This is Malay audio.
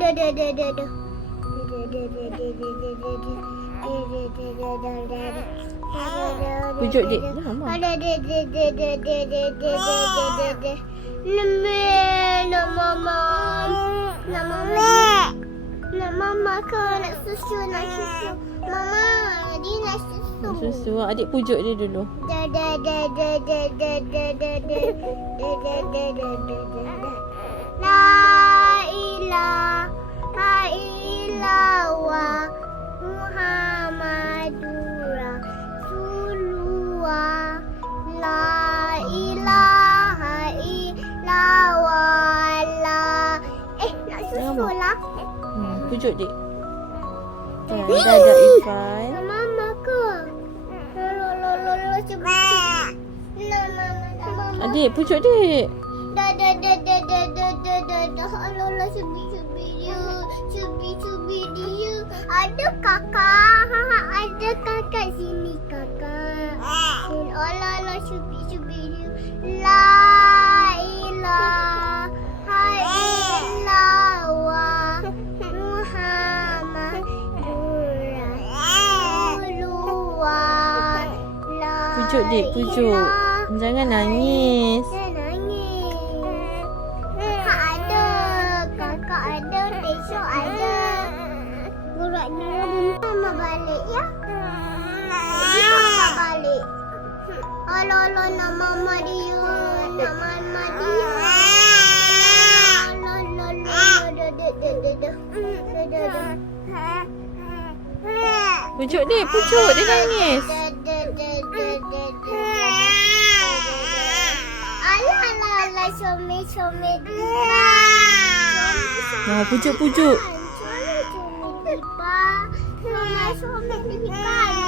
do do do do do Pujuk dik. Ada de de de de de de de de de de. Nama nama mama. Nama mama. Nama kau nak susu nak susu. Mama, dia nak susu. Susu. Adik pujuk dia dulu. Da. Nah. Hmm, pujuk dik. Ya, dah ada Ifai. Mama ke? Adik, pujuk dik. Da da da da da da da da da. Allah Allah cubi cubi dia. Cubi cubi dia. Ada kakak. Pujuk dik, pujuk. Jangan nangis. Dia nangis. Kakak ada. Kakak ada. Besok ada. Burak dulu bentar Mama balik ya. Jadi kakak balik. Alah alah nak mama dia. Nak mama dia. Alah alah alah. Dah dah dah dah dah. Dah dah dah. Pujuk dik, pujuk. Dia nangis. Da, da, da, comel-comel di. Ha, pucuk-pucuk. Comel-comel di bar. Comel-comel di.